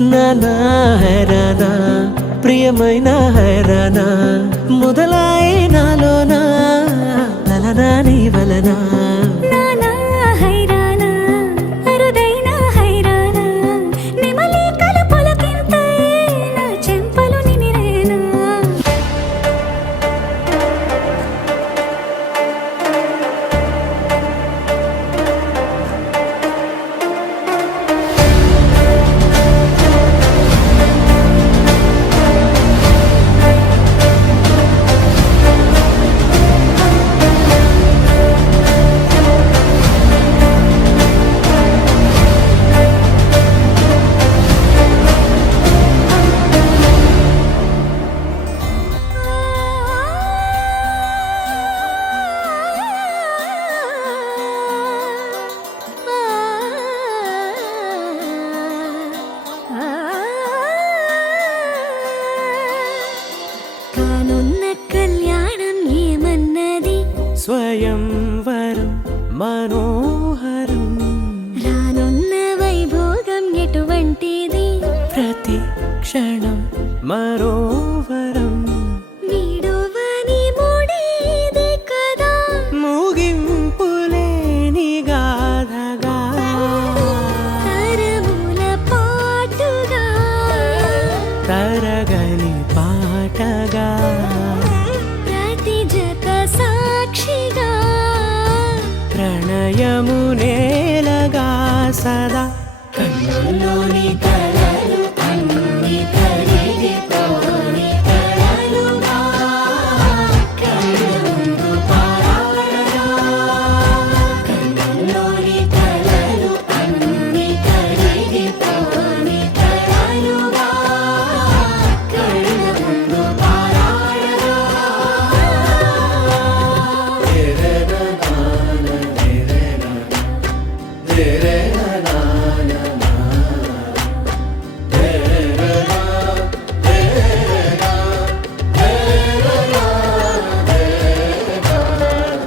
నానా హైరానా ప్రియమైన హైరానా మొదలాయి నాలోనా లలనా నీ వలనా స్వయంవరం మనోహరం రానున్న వైభోగం ఎటువంటిది ప్రతి క్షణం మరోవరం వీడువని ముడిది కదా ముగింపులేని గాథగా తరముల పాటుగా తరగని పాటగా ప్రణయమునేలగా సదా కన్నుల్లోని కలలు అన్ని కరిగిపోని కలలుగా కళ్ళుందు పారాడగా కన్నుల్లోని కలలు అన్ని కరిగిపోని కలలుగా కళ్ళుందు పారాడగా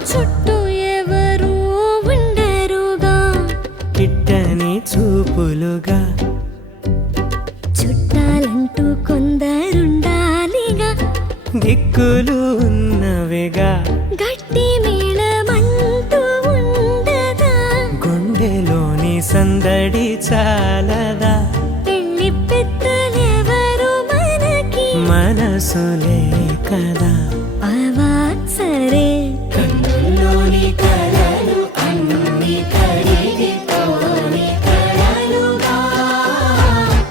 చుట్టూ ఎవరు ఉండరుగా కిట్టని చూపులుగా చుట్టాలంటూ కొందరుండాలిగా దిక్కులు ఉన్నవిగా గట్టి మేళమంటూ ఉండదా గుండెలోని సందడి చాలదా పెళ్లి పెద్దలెవరు మనకి మనసులే కదా అవా సరే కన్నుల్లోని కలలు అన్ని కరిగిపోని కలలుగా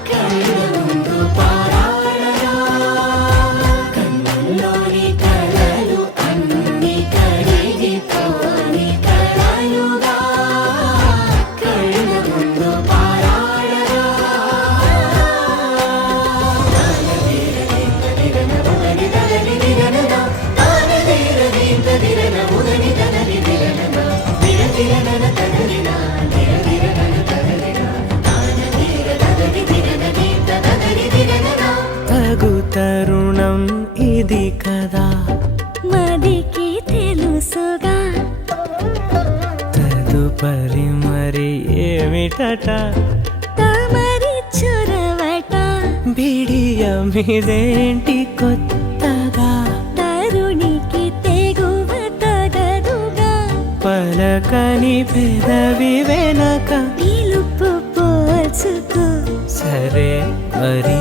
కళ్ళుందు పారాడగా కన్నుల్లోని కలలు అన్ని కరిగిపోని కలలుగా కళ్ళుందు పారాడగా తగు తరుణం ఇది కదా మదికి తెలుసుగా తదుపరి మరి ఏమిటట తమరి చొరవట బిడియమిదేంటి కొత్తగా తరుణికి తెగువ తగదుగా పలకని పెదవి వెనక పిలుపు పోల్చుకో సరే మరి